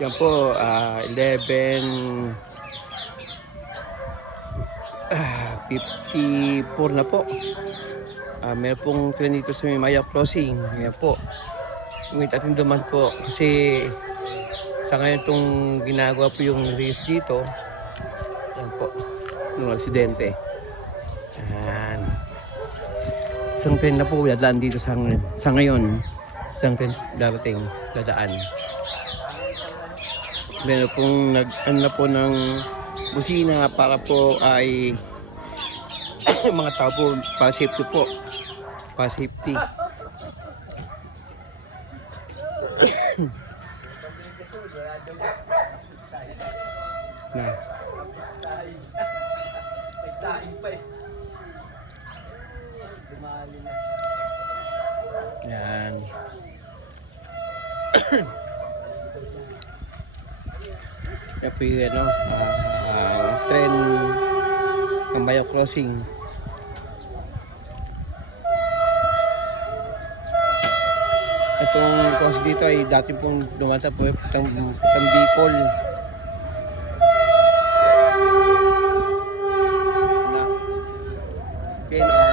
Yan po, 11 54 na po. Meron pong train dito sa Maya Crossing. Yan po. Wait natin duman po kasi sa ngayon itong ginagawa po yung race dito. Yan po. Yung aksidente. Yan. Isang train na po dadaan dito sa ngayon. Isang train darating, dadaan. Meron pong nag-ano na po ng busina para po ay mga tao po para safety po. Para safety. Na. Yan. Yan po yung ano, train Maya Crossing. Itong crossing dito ay dati pong dumata po pang Bicol. Na PNR.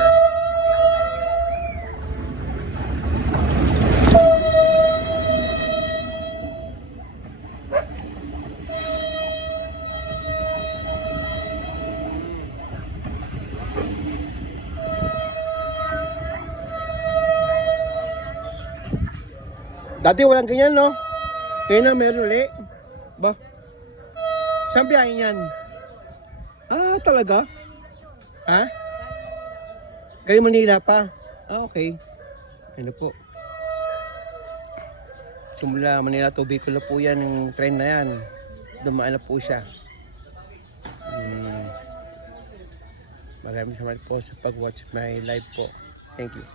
Dati walang ganyan, no? Ngayon na meron ulit. Ba? Saan biyahe yan? Talaga? Ha? Kayo Manila pa? Okay. Ano po? Simula Manila to Bicol na po yan, yung train na yan. Dumaan na po siya. Maraming salamat po sa pag-watch my live po. Thank you.